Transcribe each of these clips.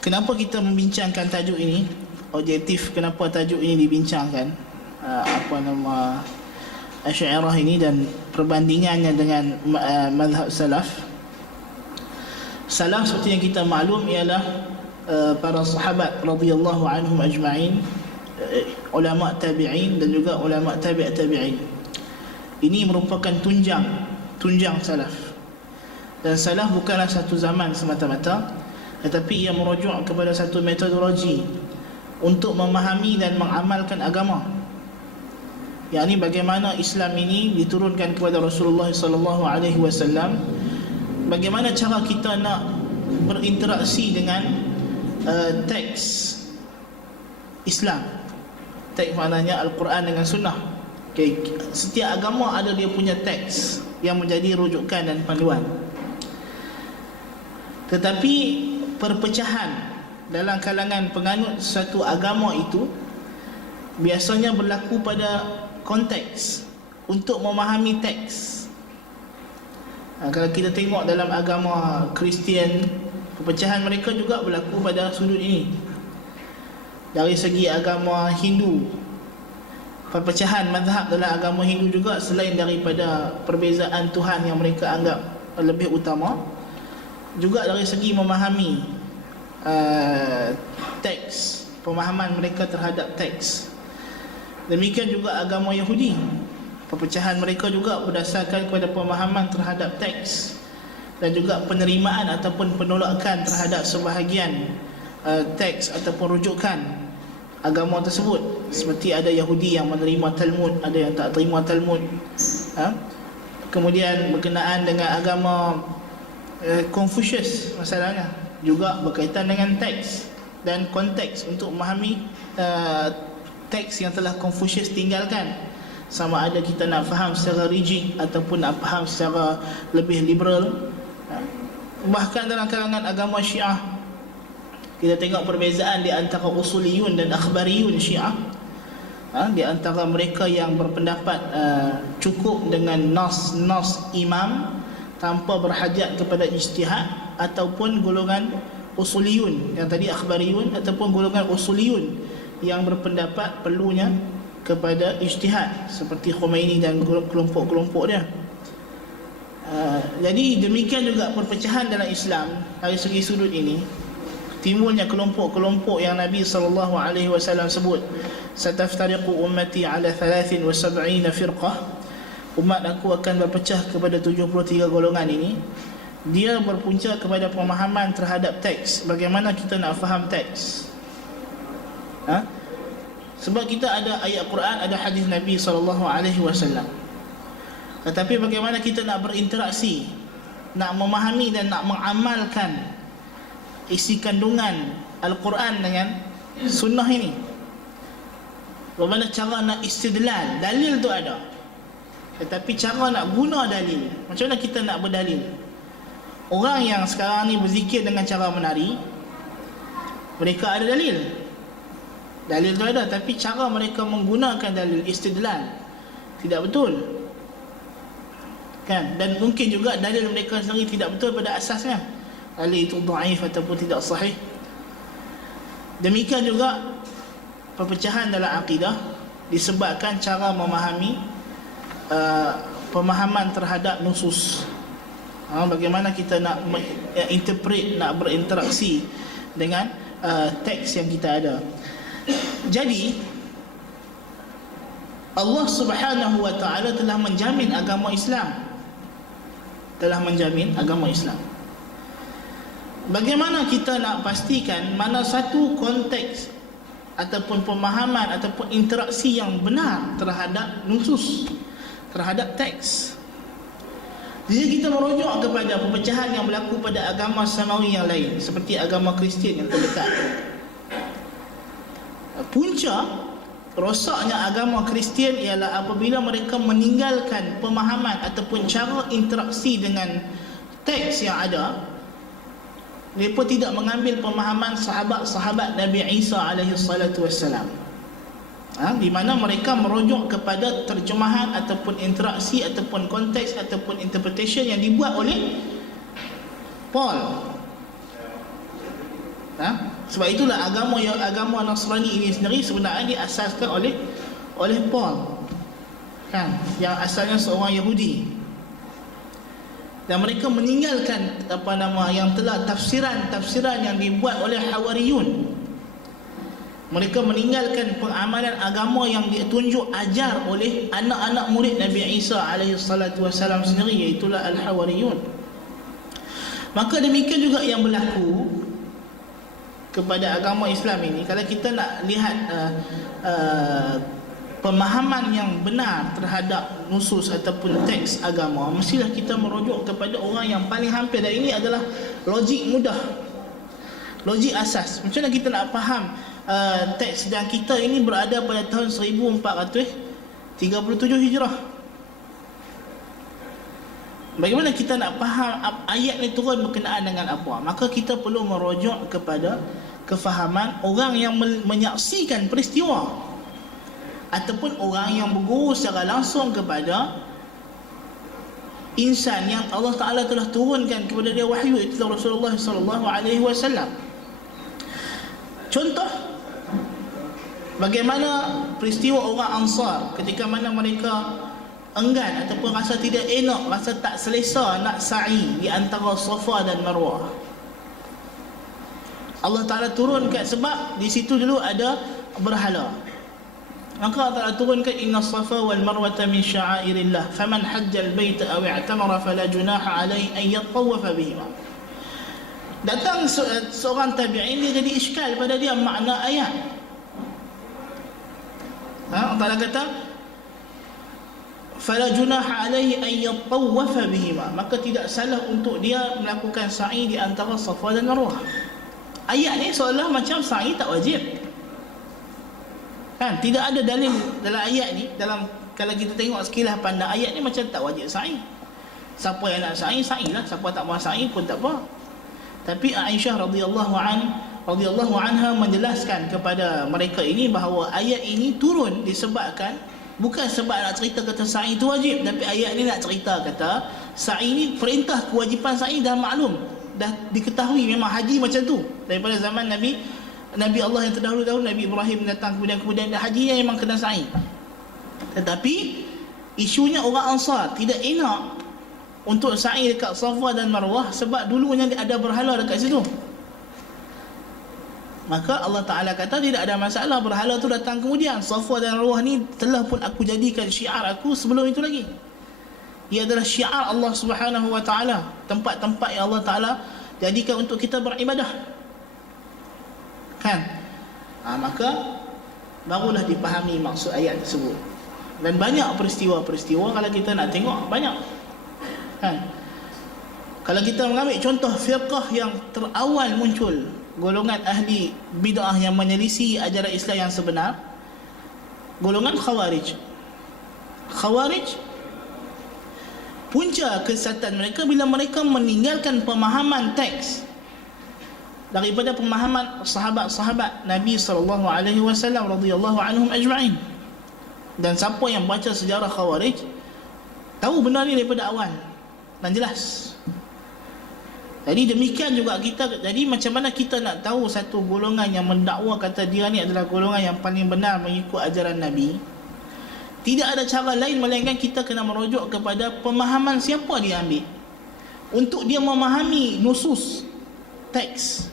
Kenapa kita membincangkan tajuk ini? Objektif kenapa tajuk ini dibincangkan, Asy'ariyah ini dan perbandingannya dengan mazhab salaf. Salaf seperti yang kita maklum ialah para sahabat radhiyallahu anhum ajma'in, ulama tabi'in dan juga ulama tabi' tabi'in. Ini merupakan tunjang salaf. Dan salaf bukanlah satu zaman semata-mata, tetapi ia merujuk kepada satu metodologi untuk memahami dan mengamalkan agama. Yakni bagaimana Islam ini diturunkan kepada Rasulullah sallallahu alaihi wasallam, bagaimana cara kita nak berinteraksi dengan teks Islam. Teks maknanya Al-Quran dengan Sunnah. Okay. Setiap agama ada dia punya teks yang menjadi rujukan dan panduan. Tetapi perpecahan dalam kalangan penganut satu agama itu biasanya berlaku pada konteks untuk memahami teks. Kalau kita tengok dalam agama Kristian, perpecahan mereka juga berlaku pada sudut ini. Dari segi agama Hindu, perpecahan mazhab dalam agama Hindu juga, selain daripada perbezaan Tuhan yang mereka anggap lebih utama, juga dari segi memahami teks, pemahaman mereka terhadap teks. Demikian juga agama Yahudi, perpecahan mereka juga berdasarkan kepada pemahaman terhadap teks dan juga penerimaan ataupun penolakan terhadap sebahagian teks ataupun rujukan agama tersebut. Seperti ada Yahudi yang menerima Talmud, ada yang tak terima Talmud. Kemudian berkenaan dengan agama Confucius, masalahnya juga berkaitan dengan teks dan konteks untuk memahami teks yang telah Confucius tinggalkan. Sama ada kita nak faham secara rigid ataupun nak faham secara lebih liberal. Bahkan dalam kalangan agama Syiah, kita tengok perbezaan di antara usuliyun dan akhbariyun Syiah. Di antara mereka yang berpendapat cukup dengan nas imam tanpa berhajat kepada ijtihad, ataupun golongan usuliyun yang tadi akhbariyun, ataupun golongan usuliyun yang berpendapat perlunya kepada ijtihad seperti Khomeini dan kelompok-kelompok dia. Jadi demikian juga perpecahan dalam Islam dari segi sudut ini. Timbulnya kelompok-kelompok yang Nabi SAW sebut, sataftariqu ummati ala 73 firqah, umat aku akan berpecah kepada 73 golongan ini. Dia berpunca kepada pemahaman terhadap teks. Bagaimana kita nak faham teks? Sebab kita ada ayat Quran, ada hadis Nabi SAW. Tetapi bagaimana kita nak berinteraksi, nak memahami dan nak mengamalkan isi kandungan Al-Quran dengan Sunnah ini? Bagaimana cara nak istidlal? Dalil tu ada, tetapi cara nak guna dalil, macam mana kita nak berdalil? Orang yang sekarang ni berzikir dengan cara menari, mereka ada dalil. Dalil tu ada, tapi cara mereka menggunakan dalil istidlal tidak betul, kan? Dan mungkin juga dalil mereka sendiri tidak betul pada asasnya. Dalil itu dhaif ataupun tidak sahih. Demikian juga perpecahan dalam akidah disebabkan cara memahami pemahaman terhadap nusus. Bagaimana kita nak interpret, nak berinteraksi dengan teks yang kita ada. Jadi Allah Subhanahu wa ta'ala telah menjamin agama Islam, Bagaimana kita nak pastikan mana satu konteks ataupun pemahaman ataupun interaksi yang benar terhadap nusus, terhadap teks? Jadi kita merujuk kepada perpecahan yang berlaku pada agama samawi yang lain, seperti agama Kristian yang terdekat. Punca rosaknya agama Kristian ialah apabila mereka meninggalkan pemahaman ataupun cara interaksi dengan teks yang ada. Mereka tidak mengambil pemahaman sahabat-sahabat Nabi Isa alaihi salatu wassalam, di mana mereka merujuk kepada terjemahan ataupun interaksi ataupun konteks ataupun interpretation yang dibuat oleh Paul. Sebab itulah agama Nasrani ini sendiri sebenarnya diasaskan oleh Paul, kan, yang asalnya seorang Yahudi. Dan mereka meninggalkan yang telah tafsiran yang dibuat oleh Hawariyun. Mereka meninggalkan pengamalan agama yang ditunjuk ajar oleh anak-anak murid Nabi Isa alaihi salatu wasalam sendiri, iaitulah Al-Hawariyun. Maka demikian juga yang berlaku kepada agama Islam ini. Kalau kita nak lihat pemahaman yang benar terhadap nusus ataupun teks agama, mestilah kita merujuk kepada orang yang paling hampir, dan ini adalah logik mudah, logik asas. Macam mana kita nak faham teks sedang kita ini berada pada tahun 1437 Hijrah? Bagaimana kita nak faham ayat ni turun berkenaan dengan apa? Maka kita perlu merujuk kepada kefahaman orang yang menyaksikan peristiwa, ataupun orang yang berguru secara langsung kepada insan yang Allah Ta'ala telah turunkan kepada dia wahyu, itu Rasulullah SAW. Contoh, bagaimana peristiwa orang Ansar ketika mana mereka enggan ataupun rasa tidak enak, rasa tak selesa nak sa'i di antara Safa dan Marwah. Allah Ta'ala turunkan, sebab di situ dulu ada berhala. Maka Allah Ta'ala turunkan, inna Safa wal Marwata min sya'airillah faman hajjal baita aw i'tamara fala junaha alaihi an yatawwafa bihima. Datang seorang tabi'in, dia jadi iskal pada dia makna ayat. Allah Ta'ala kata fala junaha alaihi an yatawwafa bihima, maka tidak salah untuk dia melakukan sa'i di antara Safa dan Marwah. Ayat ni seolah macam sa'i tak wajib, kan? Tidak ada dalil dalam ayat ni. Kalau kita tengok sekilas pandang ayat ni, macam tak wajib sa'i. Siapa yang nak sa'i, sa'ilah. Siapa tak mahu sa'i pun tak apa. Tapi Aisyah radhiyallahu anha menjelaskan kepada mereka ini bahawa ayat ini turun disebabkan, bukan sebab nak cerita kata sa'i itu wajib, tapi ayat ni nak cerita kata sa'i ni, perintah kewajipan sa'i dah maklum, dah diketahui. Memang haji macam tu daripada zaman Nabi Allah yang terdahulu, Nabi Ibrahim datang, kemudian hajinya memang kena sa'i. Tetapi isunya orang Ansar tidak enak untuk sa'i dekat Safa dan Marwah, sebab dulunya ada berhala dekat situ. Maka Allah Ta'ala kata tidak ada masalah, berhala tu datang kemudian. Safa dan Marwah ni telah pun aku jadikan syiar aku sebelum itu lagi. Ia adalah syiar Allah Subhanahu Wa Ta'ala, tempat-tempat yang Allah Ta'ala jadikan untuk kita beribadah, kan? Maka barulah dipahami maksud ayat tersebut. Dan banyak peristiwa-peristiwa kalau kita nak tengok, banyak, kan? Kalau kita mengambil contoh firqah yang terawal muncul, golongan ahli bid'ah yang menyelisih ajaran Islam yang sebenar, golongan Khawarij. Punca kesesatan mereka bila mereka meninggalkan pemahaman teks daripada pemahaman sahabat-sahabat Nabi SAW radhiyallahu anhum ajma'in. Dan siapa yang baca sejarah Khawarij tahu benda ni daripada awal dan jelas. Jadi demikian juga kita. Jadi macam mana kita nak tahu satu golongan yang mendakwa kata dia ni adalah golongan yang paling benar mengikut ajaran Nabi? Tidak ada cara lain melainkan kita kena merujuk kepada pemahaman siapa dia ambil untuk dia memahami nusus teks.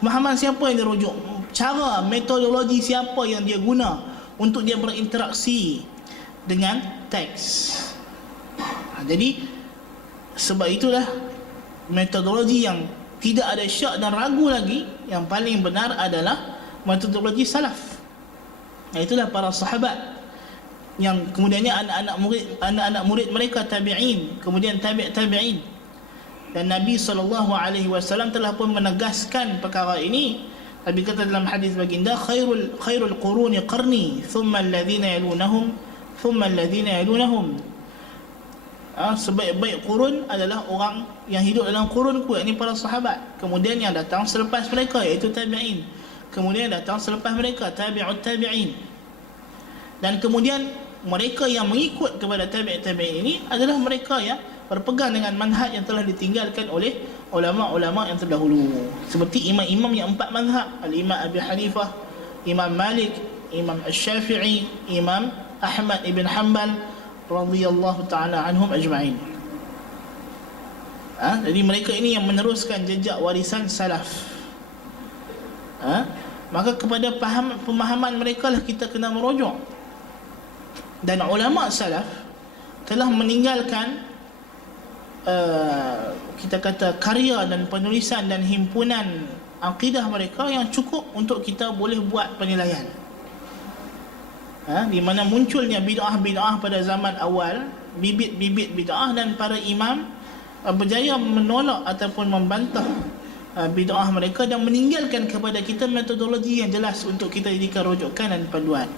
Pemahaman siapa yang dia rujuk, cara, metodologi siapa yang dia guna untuk dia berinteraksi dengan teks. Jadi sebab itulah metodologi yang tidak ada syak dan ragu lagi, yang paling benar adalah metodologi salaf. Itulah para sahabat yang kemudiannya anak-anak murid mereka tabi'in, kemudian tabi'in. Dan Nabi SAW telah pun menegaskan perkara ini. Nabi kata dalam hadis baginda, khairul quruni qarni thumma alladhina yalunahum thumma alladhina yalunahum. Sebaik-baik kurun adalah orang yang hidup dalam kurunku, yakni para sahabat. Kemudian yang datang selepas mereka, iaitu tabi'in. Kemudian datang selepas mereka tabi'ut tabi'in. Dan kemudian mereka yang mengikut kepada tabi'in ini adalah mereka yang berpegang dengan manhaj yang telah ditinggalkan oleh ulama-ulama yang terdahulu, seperti imam-imam yang 4 mazhab, Al-Imam Abi Hanifah, Imam Malik, Imam Asy-Syafi'i, Imam Ahmad ibn Hanbal radhiyallahu taala anhum ajma'in. Jadi mereka ini yang meneruskan jejak warisan salaf. Maka kepada pemahaman mereka lah kita kena merujuk. Dan ulama salaf telah meninggalkan kita kata karya dan penulisan dan himpunan akidah mereka yang cukup untuk kita boleh buat penilaian. Di mana munculnya bid'ah-bid'ah pada zaman awal, bibit-bibit bid'ah, dan para imam berjaya menolak ataupun membantah bid'ah mereka dan meninggalkan kepada kita metodologi yang jelas untuk kita jadikan rujukan dan panduan.